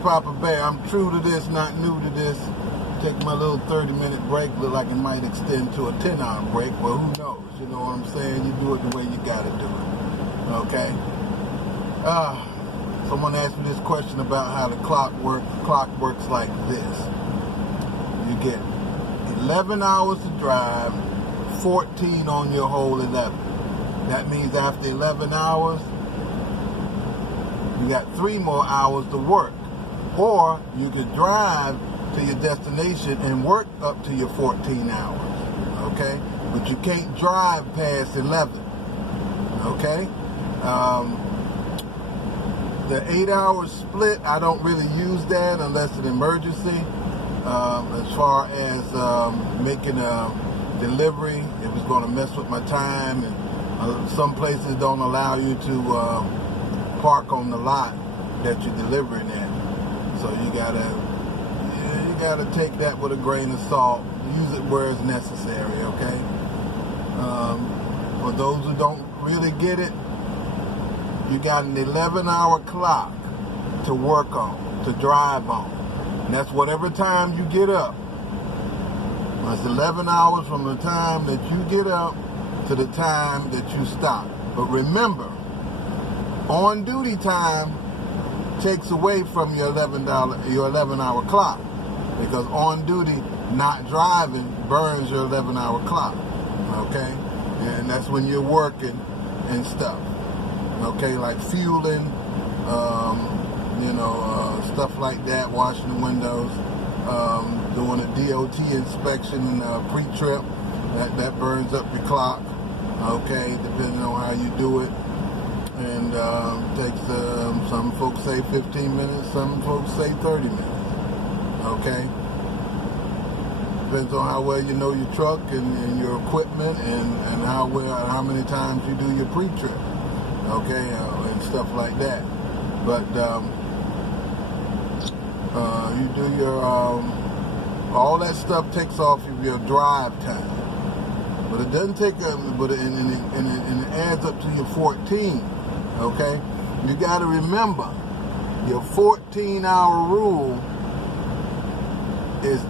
Papa Bear. I'm true to this, not new to this. Take my little 30-minute break. Look like it might extend to a 10-hour break. Well, who knows? You know what I'm saying? You do it the way you got to do it. Okay? Someone asked me this question about how the clock works. The clock works like this. You get 11 hours to drive, 14 on your whole 11. That means after 11 hours, you got 3 more hours to work. Or you could drive to your destination and work up to your 14 hours. Okay? But you can't drive past 11. Okay? The 8-hour split, I don't really use that unless an emergency. As far as making a delivery, it was going to mess with my time, and some places don't allow you to park on the lot that you're delivering at. So you gotta take that with a grain of salt. Use it where it's necessary. Okay. For those who don't really get it, you got an 11-hour clock to work on, to drive on. And that's whatever time you get up. That's 11 hours from the time that you get up to the time that you stop. But remember, on-duty time takes away from your 11-hour clock. Because on-duty, not driving, burns your 11-hour clock. Okay? And that's when you're working and stuff. Okay, like fueling, stuff like that, washing the windows, doing a DOT inspection pre-trip, that burns up your clock, okay, depending on how you do it. And takes, some folks say 15 minutes, some folks say 30 minutes, okay? Depends on how well you know your truck and your equipment and how many times you do your pre-trip. Okay, and stuff like that. But you do your all that stuff takes off of your drive time. But it doesn't take and it adds up to your 14. Okay, you got to remember your 14-hour rule is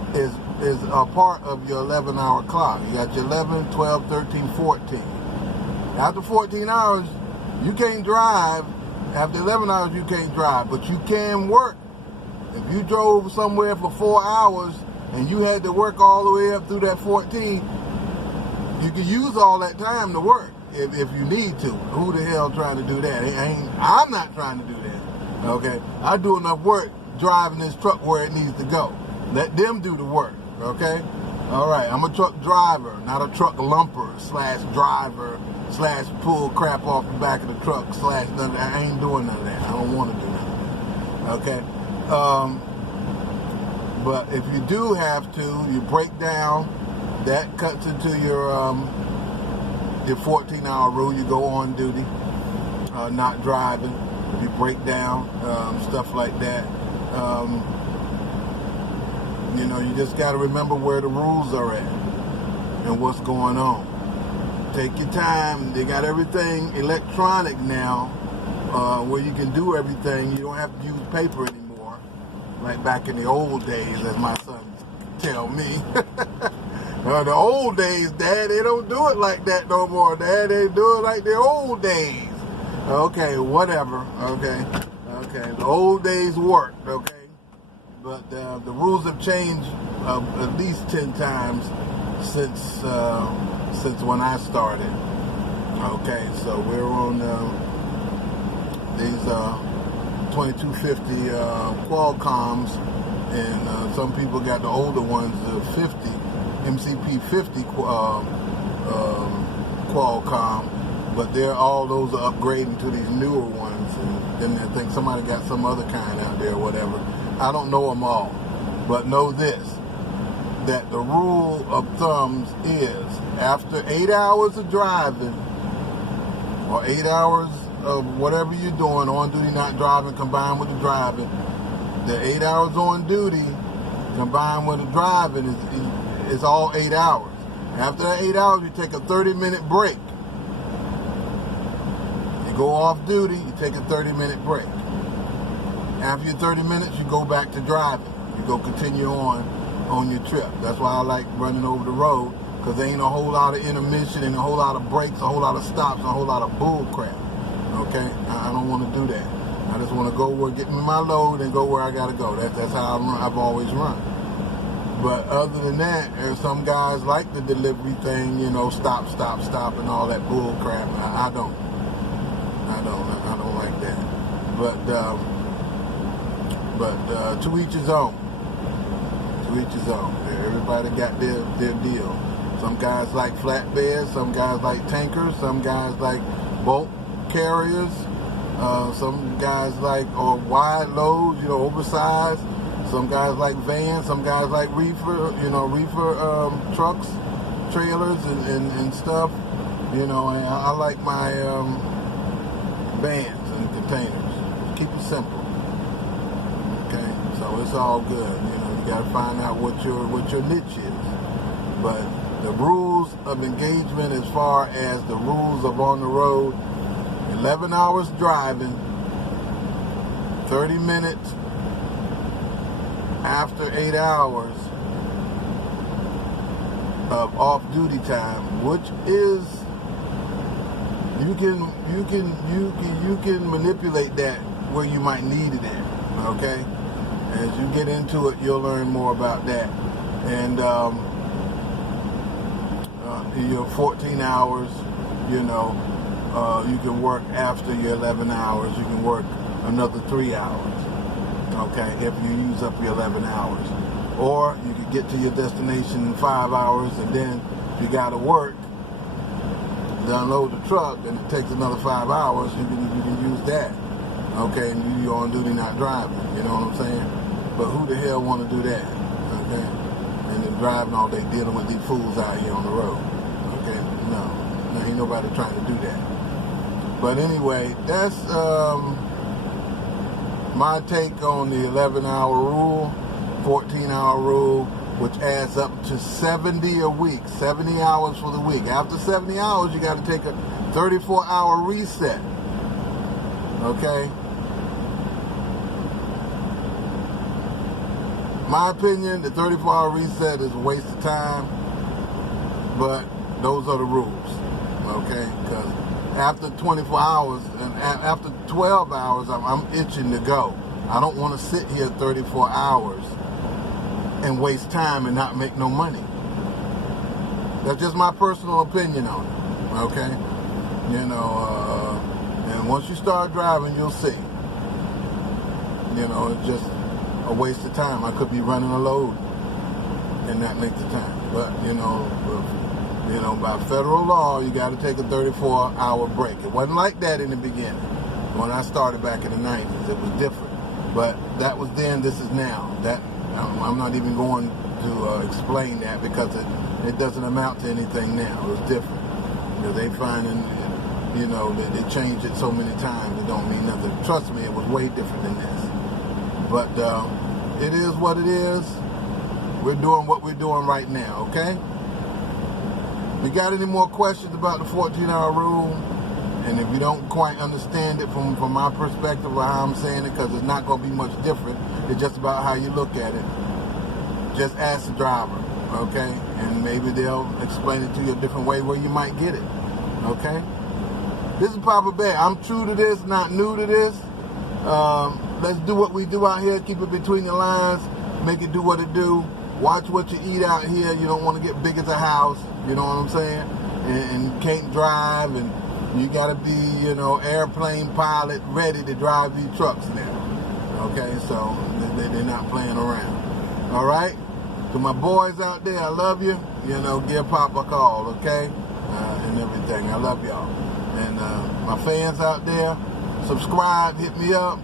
a part of your 11-hour clock. You got your 11, 12, 13, 14. After 14 hours. You can't drive. After 11 hours, you can't drive, but you can work. If you drove somewhere for 4 hours and you had to work all the way up through that 14, you can use all that time to work if you need to. Who the hell trying to do that? I'm not trying to do that. Okay? I do enough work driving this truck where it needs to go. Let them do the work. Okay? All right. I'm a truck driver, not a truck lumper / driver / pull crap off the back of the truck / I ain't doing none of that. I don't want to do none of that. Okay? But if you do have to, you break down, that cuts into your 14-hour rule. You go on duty, not driving. You break down, stuff like that. You just got to remember where the rules are at and what's going on. Take your time. They got everything electronic now, where you can do everything. You don't have to use paper anymore, like back in the old days, as my sons tell me. The old days, Dad, they don't do it like that no more. Dad, they do it like the old days. Okay, whatever. Okay. The old days worked. Okay, but the rules have changed at least 10 times since when I started. Okay, so we're on these 2250 Qualcomms, and some people got the older ones, the 50 MCP 50 Qualcomm, but all those are upgrading to these newer ones, and then I think somebody got some other kind out there or whatever. I don't know them all, but know this, that the rule of thumbs is after 8 hours of driving or 8 hours of whatever you're doing, on duty, not driving, combined with the driving, the 8 hours on duty combined with the driving is all 8 hours. After that 8 hours, you take a 30-minute break. You go off duty, you take a 30-minute break. After your 30 minutes, you go back to driving. You go continue on your trip. That's why I like running over the road, because there ain't a whole lot of intermission and a whole lot of breaks, a whole lot of stops, and a whole lot of bull crap. Okay? I don't want to do that. I just want to go where, get me my load and go where I got to go. That's how I've always run. But other than that, there's some guys like the delivery thing, you know, stop, and all that bull crap. I don't like that. But to each his own. To each his own. Everybody got their deal. Some guys like flatbeds, some guys like tankers, some guys like bulk carriers, some guys like wide loads, you know, oversized. Some guys like vans, some guys like reefer trucks, trailers, and stuff. You know, and I like my vans and containers. Keep it simple. Okay, so it's all good. You know, you got to find out what your niche is. But the rules of engagement, as far as the rules of on the road, 11 hours driving, 30 minutes after 8 hours of off-duty time, which is you can manipulate that where you might need it at. Okay, as you get into it, you'll learn more about that. And your 14 hours, you know, you can work after your 11 hours. You can work another 3 hours. Okay, if you use up your 11 hours. Or you could get to your destination in 5 hours, and then if you got to work, to unload the truck, and it takes another 5 hours, you can use that. Okay, and you're on duty, not driving. You know what I'm saying? But who the hell want to do that? Okay, and then driving all day, dealing with these fools out here on the road. Okay, no, ain't nobody trying to do that. But anyway, that's my take on the 11-hour rule, 14-hour rule, which adds up to 70 a week, 70 hours for the week. After 70 hours, you got to take a 34-hour reset. Okay? My opinion, the 34-hour reset is a waste of time, but those are the rules. Okay? Because after 24 hours and after 12 hours, I'm itching to go. I don't want to sit here 34 hours and waste time and not make no money. That's just my personal opinion on it. Okay? You know, and once you start driving, you'll see. You know, it's just a waste of time. I could be running a load and not make the time. But, you know, by federal law, you got to take a 34-hour break. It wasn't like that in the beginning. When I started back in the 90s, it was different. But that was then, this is now. That I'm not even going to explain that, because it doesn't amount to anything now. It was different. You know, they finding, you know, they changed it so many times, it don't mean nothing. Trust me, it was way different than this. But it is what it is. We're doing what we're doing right now, okay? If you got any more questions about the 14-hour rule, and if you don't quite understand it from my perspective of how I'm saying it, because it's not going to be much different, it's just about how you look at it, just ask the driver, okay? And maybe they'll explain it to you a different way where you might get it, okay? This is Papa Bear. I'm true to this, not new to this. Let's do what we do out here, keep it between the lines, make it do what it do. Watch what you eat out here. You don't want to get big as a house, you know what I'm saying? And you can't drive, and you got to be, you know, airplane pilot ready to drive these trucks now. Okay, so they're not playing around. All right? To my boys out there, I love you. You know, give Papa a call, okay? And everything. I love y'all. And my fans out there, subscribe, hit me up.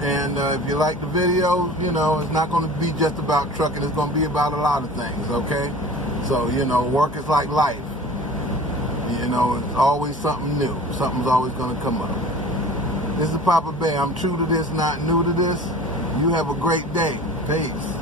And if you like the videos, you know, it's not going to be just about trucking. It's going to be about a lot of things, okay? So, you know, work is like life. You know, it's always something new. Something's always going to come up. This is Papa Bear. I'm true to this, not new to this. You have a great day. Peace.